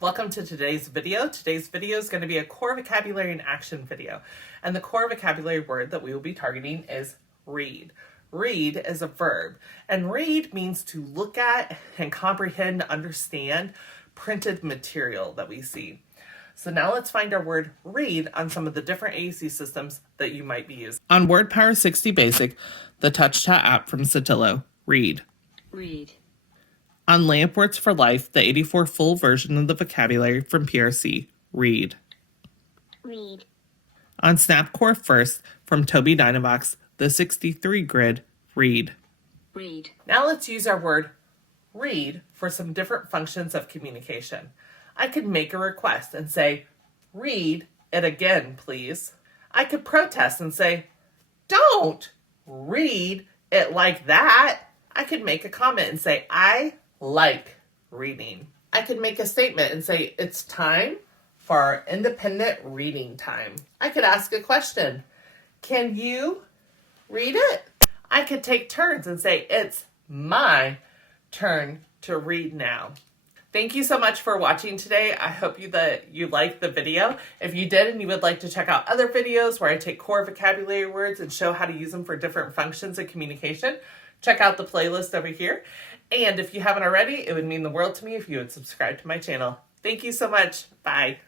Welcome to today's video. Today's video is going to be a core vocabulary and action video. And the core vocabulary word that we will be targeting is read. Read is a verb, and read means to look at and comprehend, understand printed material that we see. So now let's find our word read on some of the different AAC systems that you might be using. On WordPower 60 Basic, the TouchChat app from Satillo, read. Read. On Lampwords for Life, the 84 full version of the vocabulary from PRC, read. Read. On Snapcore First from Toby Dynavox, the 63 grid, read. Read. Now let's use our word read for some different functions of communication. I could make a request and say, read it again, please. I could protest and say, don't read it like that. I could make a comment and say, I like reading. I could make a statement and say, it's time for our independent reading time. I could ask a question. Can you read it? I could take turns and say, it's my turn to read now. Thank you so much for watching today. I hope that you liked the video. If you did and you would like to check out other videos where I take core vocabulary words and show how to use them for different functions of communication, check out the playlist over here. And if you haven't already, it would mean the world to me if you would subscribe to my channel. Thank you so much. Bye.